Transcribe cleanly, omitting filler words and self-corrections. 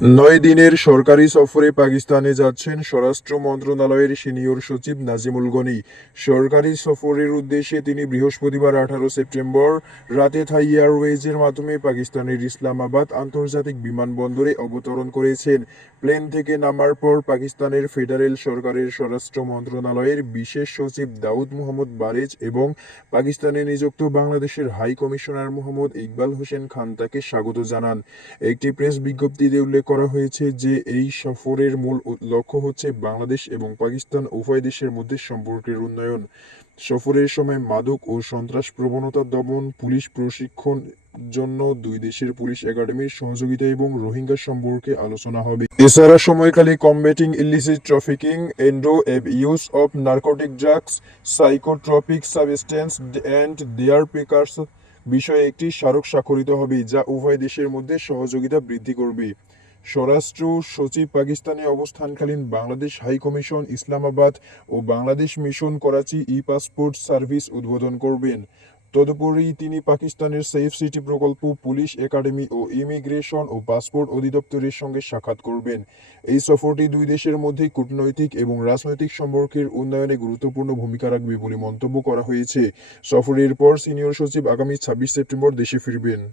নয় দিনের সরকারি সফরে পাকিস্তানে যাচ্ছেন স্বরাষ্ট্র মন্ত্রণালয়ের সিনিয়র সচিব নাজিমুল গনি। সরকারি সফরের উদ্দেশ্যে তিনি বৃহস্পতিবার 18 সেপ্টেম্বর রাতে থাই এয়ারওয়েজের মাধ্যমে পাকিস্তানের ইসলামাবাদ আন্তর্জাতিক বিমানবন্দরে অবতরণ করেছেন। প্লেন থেকে নামার পর পাকিস্তানের ফেডারেল সরকারের স্বরাষ্ট্র মন্ত্রণালয়ের বিশেষ সচিব দাউদ মোহাম্মদ বারেজ এবং পাকিস্তানে নিযুক্ত বাংলাদেশের হাই কমিশনার মোহাম্মদ ইকবাল হোসেন খান তাকে স্বাগত জানান। একটি প্রেস বিজ্ঞপ্তিতে উল্লেখ করা হয়েছে যে এই সফরের মূল লক্ষ্য হচ্ছে বাংলাদেশ এবং পাকিস্তান উভয় দেশের মধ্যে সম্পর্কের উন্নয়ন। সফরের সময় মাদক ও সন্ত্রাস প্রবণতা দমন, পুলিশ প্রশিক্ষণ জন্য দুই দেশের পুলিশ একাডেমির সহযোগিতা এবং রোহিঙ্গা সম্পর্কে আলোচনা হবে। এছাড়া সময়কালে কমব্যাটিং ইলিসিট ট্রাফিকিং, এন্ড্রো use of narcotic drugs, psychotropic substance and their precursors বিষয়ে একটি স্মারক স্বাক্ষরিত হবে, যা উভয় দেশের মধ্যে সহযোগিতা বৃদ্ধি করবে। স্বরাষ্ট্র সচিব পাকিস্তানে অবস্থানকালীন বাংলাদেশ হাই কমিশন ইসলামাবাদ ও Bangladesh mission Karachi e passport service উদ্বোধন করবেন। তদুপরি তিনি পাকিস্তানের সেফ সিটি প্রকল্প, পুলিশ একাডেমি ও ইমিগ্রেশন ও পাসপোর্ট অধিদপ্তরের সঙ্গে সাক্ষাৎ করবেন। এই সফরটি দুই দেশের মধ্যে কূটনৈতিক এবং রাজনৈতিক সম্পর্কের উন্নয়নে গুরুত্বপূর্ণ ভূমিকা রাখবে বলে মন্তব্য করা হয়েছে। সফরের পর সিনিয়র সচিব আগামী 26 সেপ্টেম্বর দেশে ফিরবেন।